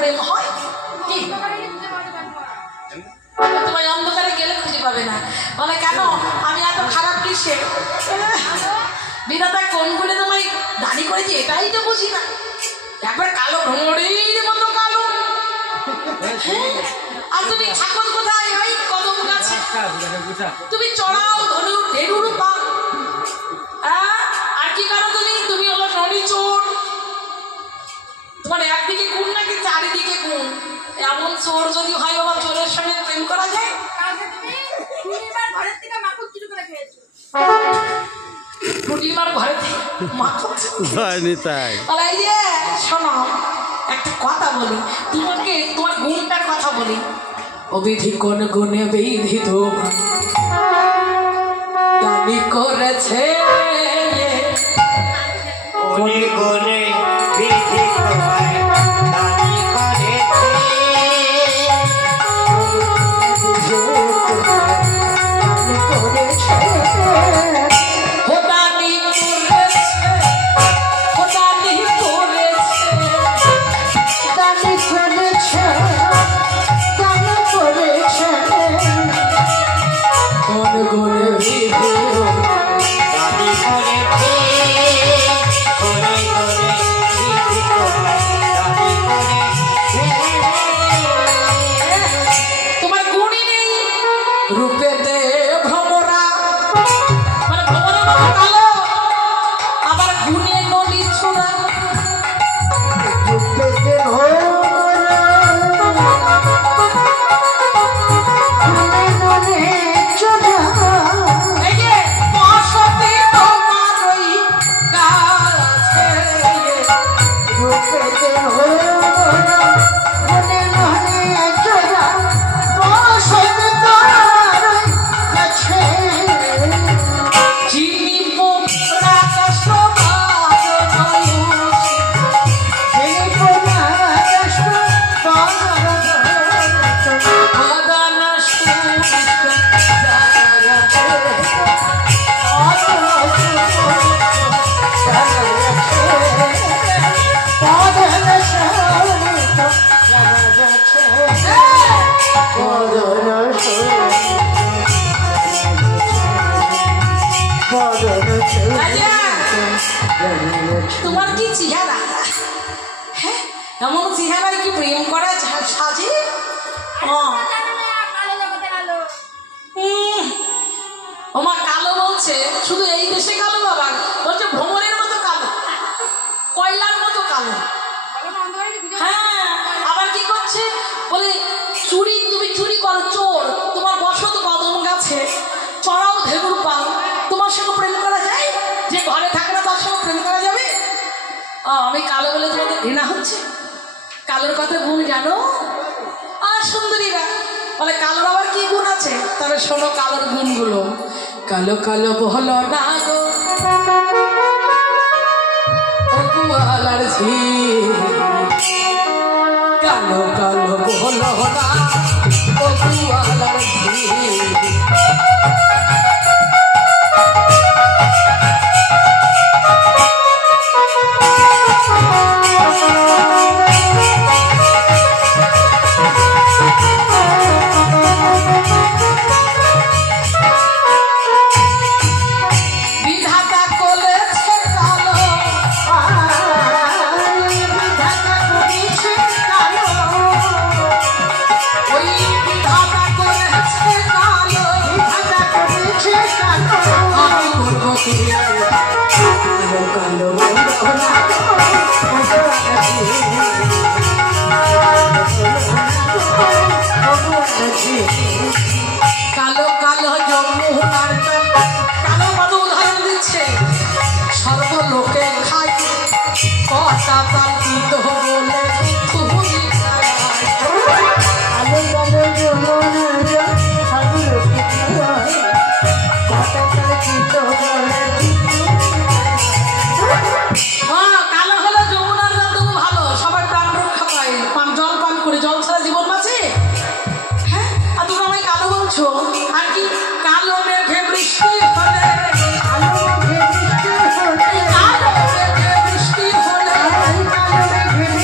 প্রেম হয় কি? তোমার অন্ধকারে গেলে খুঁজে পাবে না। বলে কেন আমি এত খারাপ কিসে? বিধাতা কোন করে তোমায় দাঁড়ি করেছি এটাই তো বুঝি না। একবার কালো ভ্রমণের মতো কালো। আর তুমি ঠাকুর কোথায়? ওই কদম গাছে। তুমি চড়াও ধেনুর পা। আর কি করো তুমি? তুমি হলো ননি চোর। তোমার একদিকে গুণ নাকি চারিদিকে গুণ? এমন চোর যদি হয় বাবা, চোরের সঙ্গে প্রেম করা যায়? প্রতিমার ঘরে থেকে মাখন তাই। এই যে শোনো, একটা কথা বলি তোমাকে, তোমার গুণটার কথা বলি। অবিধি কোন গুণে বিধি দাবি করেছে, তোমার কি চেহারা? হ্যাঁ, এমন চেহারায় কি প্রেম করা সাজে? ওমা কালো বলছে, শুধু এই দেশে কালো বাবা, বলছে ভ্রমণের মতো কালো, কয়লার মতো কালো। হ্যাঁ, আবার কি করছে বলে চুরি, তুমি চুরি করো, চোর, তোমার বসত কদম গাছে, চড়াও ধেনুর পাল, তোমার সঙ্গে প্রেম করা যায়? যে ঘরে থাকে না তার সঙ্গে প্রেম করা যাবে? আমি কালো বলে তোমাদের ঘৃণা হচ্ছে? কালোর কথা গুণ জানো? আর সুন্দরীরা বলে কালোর আবার কি গুণ আছে? তবে শোনো কালোর গুণগুলো। কালো কালো বহলো না গো গোয়ালার ঝি, কালো কালো বহলো না গোয়ালার ঝি। কালো কালো যমুনার কালো মতো উদাহরণ দিচ্ছে, সর্বলোকে খাই কথা পাল্টিত বলে তুমি কালো কালো যমুনার সর্বলোকে কথা পাল্টিত বলে। কালো হলো যমুনার জল, তবু ভালো, সবাই প্রাণ রক্ষা পায়, জল পান করে, জল ছাড়া জীবন বাঁচে? হ্যাঁ, আর তুমি আমায় কালো বলছো? আর কি কালো মেঘে বৃষ্টি হলে, কালো মেঘে বৃষ্টি হলে, কালো মেঘে বৃষ্টি হলে, কালো মেঘে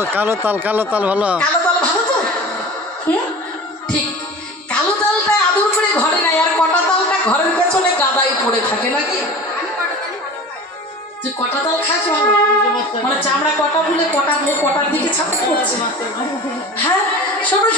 তো কালো তাল ভালো। কালো তাল ভালো তো? ঠিক। কালো তালটা আদর করে ঘরে নাই, আর কটা তালটা ঘরের পেছনে গাদাই পড়ে থাকে নাকি? তুই কটা তাল খাস? মানে চামড়া কটা বলে কটার দিকে ছাপ করছে। হ্যাঁ, শোনো